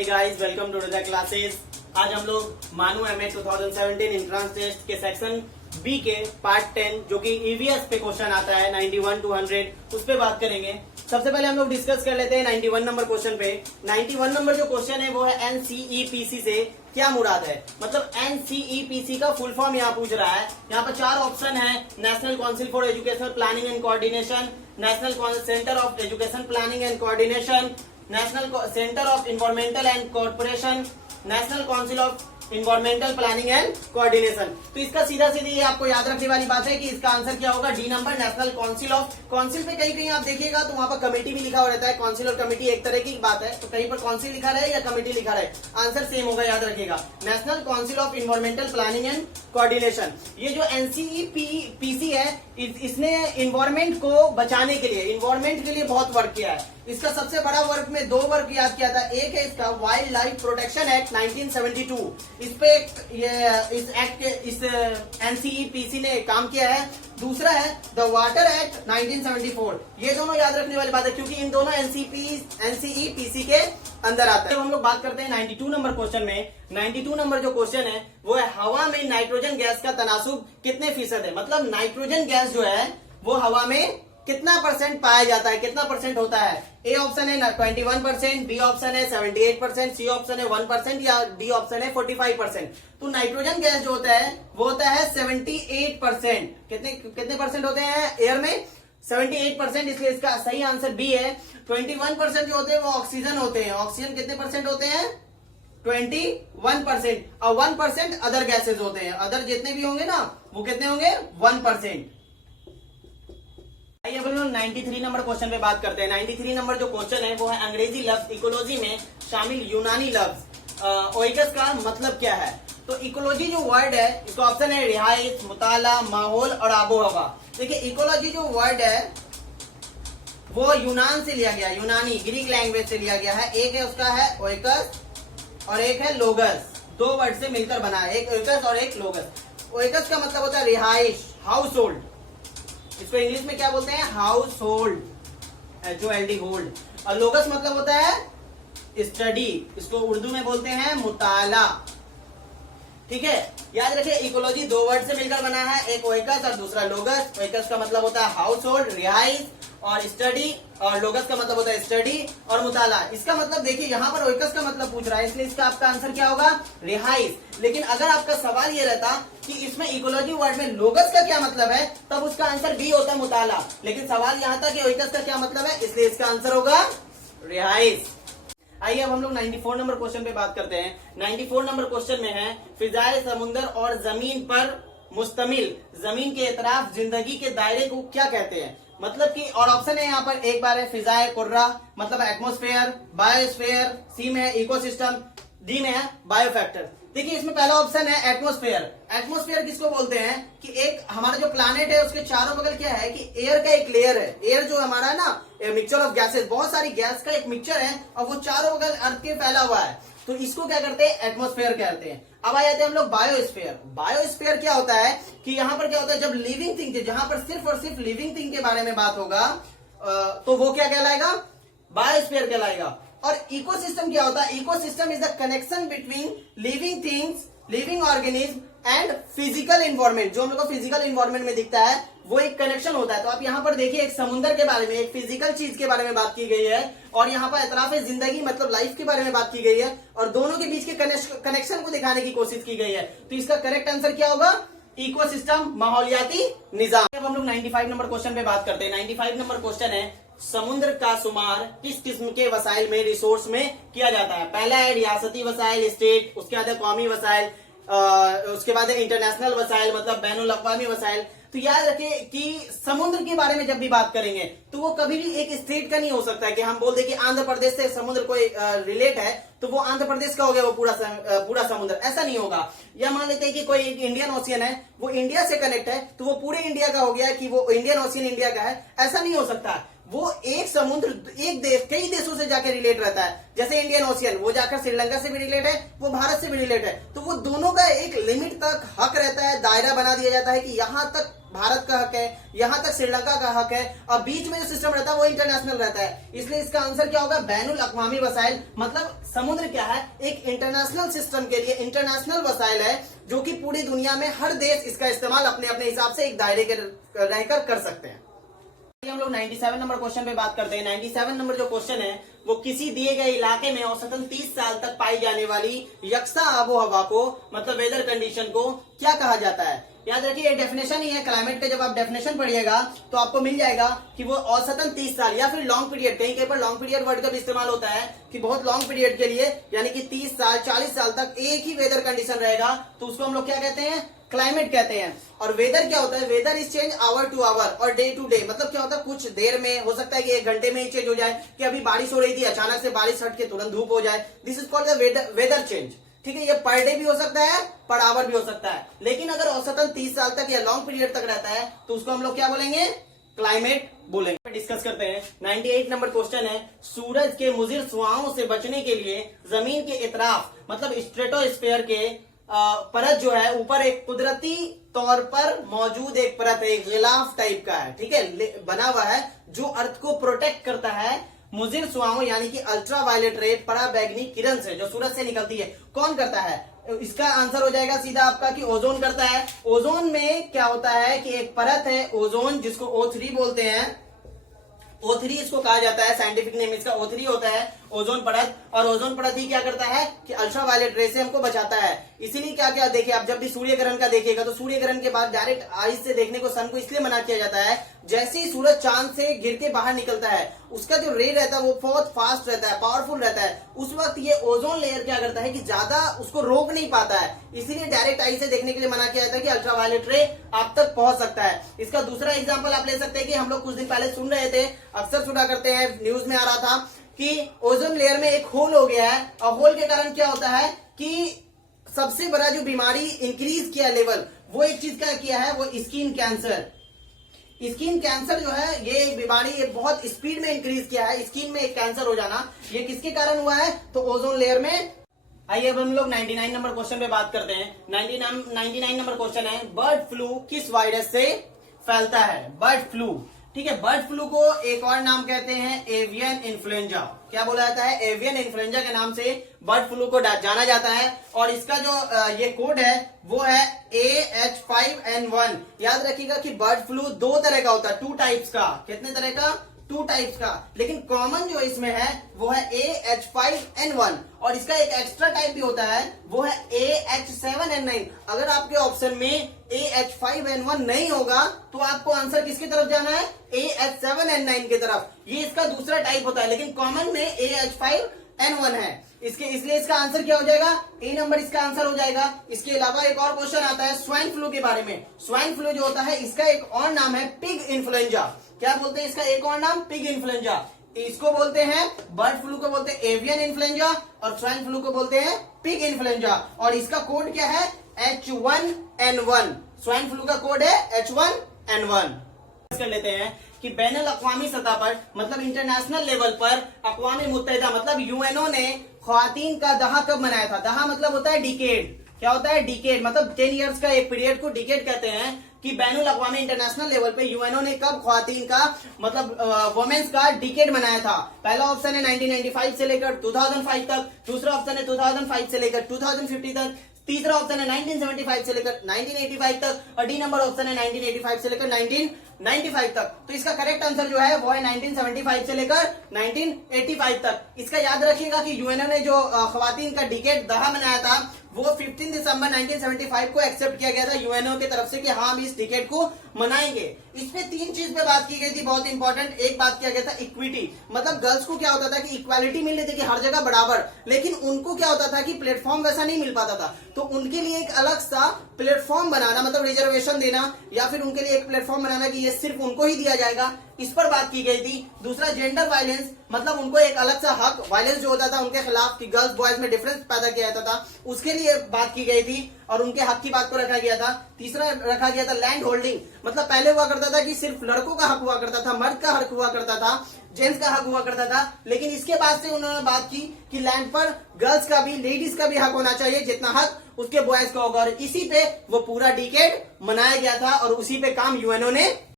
Hey guys, welcome to the classes। आज हम लोग मानू एमए 2017 एंट्रेंस टेस्ट के सेक्शन बी के पार्ट 10 जो कि ईवीएस पे क्वेश्चन आता है 91 to 100 उस पे बात करेंगे। सबसे पहले हम लोग डिस्कस कर लेते हैं 91 नंबर क्वेश्चन पे। 91 नंबर जो क्वेश्चन है वो है एनसीईपीसी से क्या मुराद है, मतलब एनसीईपीसी का फुल फॉर्म यहाँ पूछ रहा है। यहाँ पर चार ऑप्शन है, national council for educational planning and coordination, national centre of education planning and coordination, national centre of environmental and corporation, national council of environmental planning and coordination. तो इसका सीधा सीधी आपको याद रखने वाली बात है कि इसका आंसर क्या होगा, D number, national council of. Council पे कहीं कहीं आप देखिएगा तो वहां पर कमेटी भी लिखा हुआ रहता है। काउंसिल और कमेटी एक तरह की बात है, तो कहीं पर काउंसिल लिखा रहे या कमेटी लिखा रहे, आंसर सेम होगा, याद रखिएगा। National council of environmental planning and coordination. ये जो एनसीईपीसी है इसने इन्वायरमेंट को बचाने के लिए, इन्वायरमेंट के लिए बहुत वर्क किया है। इसका सबसे बड़ा वर्क में दो वर्क याद किया था। एक है इसका वाइल्ड लाइफ प्रोटेक्शन एक्ट 1972, इस पे इस एक्ट के इस एनसीईपीसी ने काम किया है। दूसरा है द वाटर एक्ट 1974। ये दोनों याद रखने वाली बात है क्योंकि इन दोनों एनसीईपीसी के अंदर आता है। हम लोग बात करते हैं 92 नंबर क्वेश्चन में। 92 नंबर जो क्वेश्चन है वो है हवा में नाइट्रोजन गैस का तनासुब कितने फीसद है, मतलब नाइट्रोजन गैस जो है वो हवा में कितना परसेंट पाया जाता है, कितना परसेंट होता है। ए ऑप्शन है 21%, बी ऑप्शन है 78%, सी ऑप्शन है 1% या डी ऑप्शन है 45%। तो नाइट्रोजन गैस जो होता है वो होता है 78%। कितने परसेंट होते हैं एयर में, 78%, इसलिए इसका सही आंसर बी है। 21% जो होते हैं वो ऑक्सीजन होते हैं। ऑक्सीजन कितने परसेंट होते हैं, 21%, और 1% अदर गैसेज होते हैं। अदर जितने भी होंगे ना वो कितने होंगे, 1%। आइए अब हम 93 नंबर क्वेश्चन पे बात करते हैं। 93 नंबर जो क्वेश्चन है वो है अंग्रेजी लफ्ज इकोलॉजी में शामिल यूनानी लफ्ज ओइकस का मतलब क्या है। तो इकोलॉजी जो वर्ड है इसका ऑप्शन है रिहाइश, मुताला, माहौल और आबोहवा। देखिए इकोलॉजी जो वर्ड है वो यूनान से लिया गया, यूनानी ग्रीक लैंग्वेज से लिया गया है। एक है उसका है ओइकस और एक है लोगस, दो वर्ड से मिलकर बना है, एक ओइकस और एक लोगस। ओइकस का मतलब होता है रिहाइश, हाउस होल्ड, इसको इंग्लिश में क्या बोलते हैं, हाउस होल्ड, HOLD होल्ड। और लोगस मतलब होता है स्टडी, इसको उर्दू में बोलते हैं मुताला। ठीक है, याद रखिए इकोलॉजी दो वर्ड से मिलकर बना है, एक ओइकस और दूसरा लोगस। ओइकस का मतलब होता है हाउस होल्ड, रिहाइश और स्टडी, और लोगस का मतलब होता है स्टडी और मुताला। इसका मतलब देखिए यहाँ पर ओइकस का मतलब पूछ रहा है, इसलिए इसका आपका आंसर क्या होगा, रिहाइश। लेकिन अगर आपका सवाल ये रहता कि इसमें इकोलॉजी वर्ड में लोगस का क्या मतलब है, तब उसका आंसर बी होता मुताला। लेकिन सवाल यहाँ था कि ओइकस का क्या मतलब है, इसलिए इसका आंसर होगा रिहाइश। आइए अब हम लोग 94 नंबर क्वेश्चन पे बात करते हैं। 94 नंबर क्वेश्चन में है फिजाए समुंदर और जमीन पर मुश्तमिल जमीन के इतराफ जिंदगी के दायरे को क्या कहते हैं, मतलब कि, और ऑप्शन है यहाँ पर एक बार है फिजाए कुर्रा मतलब एटमॉस्फेयर, बायोस्फेयर, सी में है इकोसिस्टम, डी में है बायोफैक्टर। देखिए इसमें पहला ऑप्शन है एटमॉस्फेयर। एटमॉस्फेयर किसको बोलते हैं कि एक हमारा जो प्लैनेट है उसके चारों बगल क्या है कि एयर का एक लेयर है। एयर जो हमारा है ना, मिक्सचर ऑफ गैसेस, बहुत सारी गैस का एक मिक्सचर है और वो चारों बगल अर्थ के फैला हुआ है, तो इसको क्या करते हैं, एटमॉस्फेयर कहते हैं। अब आ जाते हैं हम लोग बायोस्फीयर। बायोस्फीयर क्या होता है कि यहाँ पर क्या होता है, जब लिविंग थिंग, जहां पर सिर्फ और सिर्फ लिविंग थिंग के बारे में बात होगा तो वो क्या कहलाएगा, बायोस्फीयर कहलाएगा। और इकोसिस्टम क्या होता है, ecosystem is the connection between living things, living organism and physical environment. जो हम लोग को फिजिकल इन्वायरमेंट में दिखता है वो एक कनेक्शन होता है। तो आप यहाँ पर देखिए एक समुद्र के बारे में, एक फिजिकल चीज के बारे में बात की गई है, और यहाँ पर इतराफ जिंदगी मतलब लाइफ के बारे में बात की गई है, और दोनों के बीच के कनेक्शन को दिखाने की कोशिश की गई है। तो इसका करेक्ट आंसर क्या होगा, इकोसिस्टम, माहौलियाती निजाम। अब हम लोग 95 नंबर क्वेश्चन पे बात करते हैं। 95 नंबर क्वेश्चन है समुद्र का शुमार किस किस्म के वसाइल में, रिसोर्स में किया जाता है। पहला है रियासती वसाइल, स्टेट, उसके बाद है कौमी वसाइल, उसके बाद है इंटरनेशनल वसाइल मतलब बैनुल अक़वामी वसाइल। तो याद रखिए कि समुद्र के बारे में जब भी बात करेंगे तो वो कभी भी एक स्टेट का नहीं हो सकता है कि हम बोल दे कि आंध्र प्रदेश से समुद्र कोई रिलेट है तो वो आंध्र प्रदेश का हो गया वो पूरा समुद्र, ऐसा नहीं होगा। या मान लेते हैं कि कोई इंडियन ओशियन है, वो इंडिया से कनेक्ट है तो वो पूरे इंडिया का हो गया कि वो इंडियन ओशियन इंडिया का है, ऐसा नहीं हो सकता। वो एक समुद्र, एक देश कई देशों से जाकर रिलेट रहता है। जैसे इंडियन ओशियन वो जाकर श्रीलंका से भी रिलेट है, वो भारत से भी रिलेट है, तो वो दोनों का एक लिमिट तक हक रहता है, दायरा बना दिया जाता है कि यहाँ तक भारत का हक है, यहाँ तक श्रीलंका का हक है, और बीच में जो सिस्टम रहता है वो इंटरनेशनल रहता है। इसलिए इसका आंसर क्या होगा, बैनुल अक़वामी वसाइल। मतलब समुद्र क्या है, एक इंटरनेशनल सिस्टम के लिए इंटरनेशनल वसाइल है जो कि पूरी दुनिया में हर देश इसका इस्तेमाल अपने अपने हिसाब से एक दायरे के रहकर कर सकते हैं। हम लोग 97 नंबर क्वेश्चन पे बात करते हैं। 97 नंबर जो क्वेश्चन है वो किसी दिए गए इलाके में औसतन 30 साल तक पाई जाने वाली यकसा आबो हवा को, मतलब वेदर कंडीशन को क्या कहा जाता है। याद रखिए ये डेफिनेशन ही है क्लाइमेट का। जब आप डेफिनेशन पढ़िएगा तो आपको मिल जाएगा कि वो औसतन 30 साल या फिर लॉन्ग पीरियड, कहीं कहीं पर लॉन्ग पीरियड वर्ड का भी इस्तेमाल होता है कि बहुत लॉन्ग पीरियड के लिए, यानी कि 30 साल 40 साल तक एक ही वेदर कंडीशन रहेगा, तो उसको हम लोग क्या कहते हैं, क्लाइमेट कहते हैं। और वेदर क्या होता है, weather is change hour to hour और डे टू डे। मतलब क्या होता है, कुछ देर में हो सकता है कि 1 घंटे में ही चेंज हो जाए, कि अभी बारिश हो रही थी अचानक से बारिश हट के तुरंत धूप हो जाए। This is called the weather change. ठीक है, ये पर डे भी हो सकता है, पर आवर भी हो सकता है। लेकिन अगर औसतन 30 साल तक या लॉन्ग पीरियड तक रहता है तो उसको हम लोग क्या बोलेंगे, क्लाइमेट बोलेंगे। डिस्कस करते हैं। 98 नंबर क्वेश्चन है, सूरज के मुजिर सुआओं से बचने के लिए जमीन के इतराफ, मतलब स्ट्रेटोस्फेयर के परत जो है ऊपर एक कुदरती तौर पर मौजूद एक परत है, एक गिलाफ टाइप का है, ठीक है, बना हुआ है, जो अर्थ को प्रोटेक्ट करता है मुजिर सुआओं यानी कि अल्ट्रा वायलेट रे, पराबैंगनी किरण से जो सूरज से निकलती है। कौन करता है, इसका आंसर हो जाएगा सीधा आपका कि ओजोन करता है। ओजोन में क्या होता है कि एक परत है ओजोन, जिसको O3 बोलते हैं। O3 इसको कहा जाता है, साइंटिफिक नेम इसका O3 होता है, ओजोन परत। और ओजोन परत ही क्या करता है कि अल्ट्रा वायलेट रे से हमको बचाता है। इसीलिए क्या क्या देखिए, आप जब भी सूर्य ग्रहण का देखिएगा तो सूर्य ग्रहण के बाद डायरेक्ट आइज से देखने को सन को इसलिए मना किया जाता है, जैसे ही सूरज चांद से गिर के बाहर निकलता है उसका जो रे रहता है वो बहुत फास्ट रहता है, पावरफुल रहता है। उस वक्त ये ओजोन लेयर क्या करता है कि ज्यादा उसको रोक नहीं पाता है, इसीलिए डायरेक्ट आई से देखने के लिए मना किया जाता है कि अल्ट्रा वायलेट रे आप तक पहुंच सकता है। इसका दूसरा एग्जाम्पल आप ले सकते हैं कि हम लोग कुछ दिन पहले सुन रहे थे, अक्सर सुना करते हैं, न्यूज में आ रहा था कि ओजोन लेयर में एक होल हो गया है, और होल के कारण क्या होता है कि सबसे बड़ा जो बीमारी इंक्रीज किया लेवल, वो एक चीज का किया है, वो स्किन कैंसर। स्किन कैंसर जो है ये बीमारी ये बहुत स्पीड में इंक्रीज किया है, स्किन में एक कैंसर हो जाना, ये किसके कारण हुआ है, तो ओजोन लेयर में। आइए अब हम लोग 99 नंबर क्वेश्चन पे बात करते हैं। 99 नंबर क्वेश्चन है, बर्ड फ्लू किस वायरस से फैलता है। बर्ड फ्लू, ठीक है, बर्ड फ्लू को एक और नाम कहते हैं एवियन इन्फ्लुएंजा। क्या बोला जाता है, एवियन इन्फ्लुएंजा के नाम से बर्ड फ्लू को जाना जाता है। और इसका जो ये कोड है वो है AH5N1। याद रखिएगा कि बर्ड फ्लू 2 तरह का होता है, 2 टाइप्स का। कितने तरह का, 2 टाइप्स का, लेकिन कॉमन जो इसमें है वो है AH5N1। और इसका एक एक्स्ट्रा टाइप भी होता है, वो है AH7N9। अगर आपके ऑप्शन में AH5N1 नहीं होगा तो आपको आंसर किसकी तरफ जाना है, AH7N9 की तरफ। ये इसका दूसरा टाइप होता है, लेकिन कॉमन में AH5N1 है। इसलिए इसका आंसर क्या हो जाएगा, ए नंबर इसका आंसर हो जाएगा। इसके अलावा एक और क्वेश्चन आता है स्वाइन फ्लू के बारे में। स्वाइन फ्लू जो होता है इसका एक और नाम है पिग इन्फ्लुएंजा। क्या बोलते हैं इसका एक और नाम, पिग इन्फ्लुएंजा। इसको बोलते हैं, बर्ड फ्लू को बोलते हैं एवियन इन्फ्लुएंजा, और स्वाइन फ्लू को बोलते हैं पिग इन्फ्लुएंजा। और इसका कोड क्या है, H1N1। स्वाइन फ्लू का कोड है H1N1। कर लेते हैं कि बैनुल अक़वामी सतह पर, मतलब इंटरनेशनल लेवल पर, अक़वाम मुत्तहिदा मतलब यूएनओ ने ख्वातीन का दहा कब मनाया था। दहा मतलब होता है डिकेड। क्या होता है, डिकेड मतलब 10 इयर्स का एक पीरियड को डिकेड कहते हैं। कि बैनुल अक़वामी इंटरनेशनल लेवल पे यूएनओ ने कब ख्वातीन का मतलब वुमेन्स का डिकेड मनाया था। पहला ऑप्शन है 1995 से लेकर 2005 तक, दूसरा ऑप्शन है 2005 से लेकर 2050 तक, तीसरा ऑप्शन है 1975 से लेकर 1985 तक, और डी नंबर ऑप्शन है 1985 से लेकर 1995 तक। तो इसका करेक्ट आंसर जो है वो है 1975 से लेकर 1985 तक। इसका याद रखिएगा कि यूएनओ ने जो ख्वातीन का डिकेड दहा मनाया था वो 15 दिसंबर 1975 को एक्सेप्ट किया गया था यूएनओ की तरफ से कि हाँ हम इस डिकेड को मनाएंगे। इसमें 3 चीज पे बात की गई थी बहुत इंपॉर्टेंट। एक बात किया गया था इक्विटी, मतलब गर्ल्स को क्या होता था कि इक्वालिटी मिल रही थी कि हर जगह बराबर, लेकिन उनको क्या होता था कि प्लेटफॉर्म वैसा नहीं मिल पाता था। तो उनके लिए एक अलग सा प्लेटफॉर्म बनाना, मतलब रिजर्वेशन देना, या फिर उनके लिए एक प्लेटफॉर्म बनाना कि ये सिर्फ उनको ही दिया जाएगा, इस पर बात की गई थी। दूसरा जेंडर वायलेंस, मतलब उनको एक अलग सा हक, वायलेंस जो होता था उनके खिलाफ कि गर्ल्स बॉयज में डिफरेंस पैदा किया जाता था, उसके लिए बात की गई थी और उनके हक की बात को रखा गया था। तीसरा रखा गया था लैंड होल्डिंग, मतलब पहले हुआ करता था कि सिर्फ लड़कों का हक हुआ करता था, मर्द का हक हुआ करता था, जेंट्स का हक हुआ करता था, लेकिन इसके बाद से उन्होंने बात की कि लैंड पर गर्ल्स का भी, लेडीज का भी हक होना चाहिए जितना हक उसके बॉयज का होगा। और इसी पे वो पूरा डिकेड मनाया गया था और उसी पे काम यूएनओ ने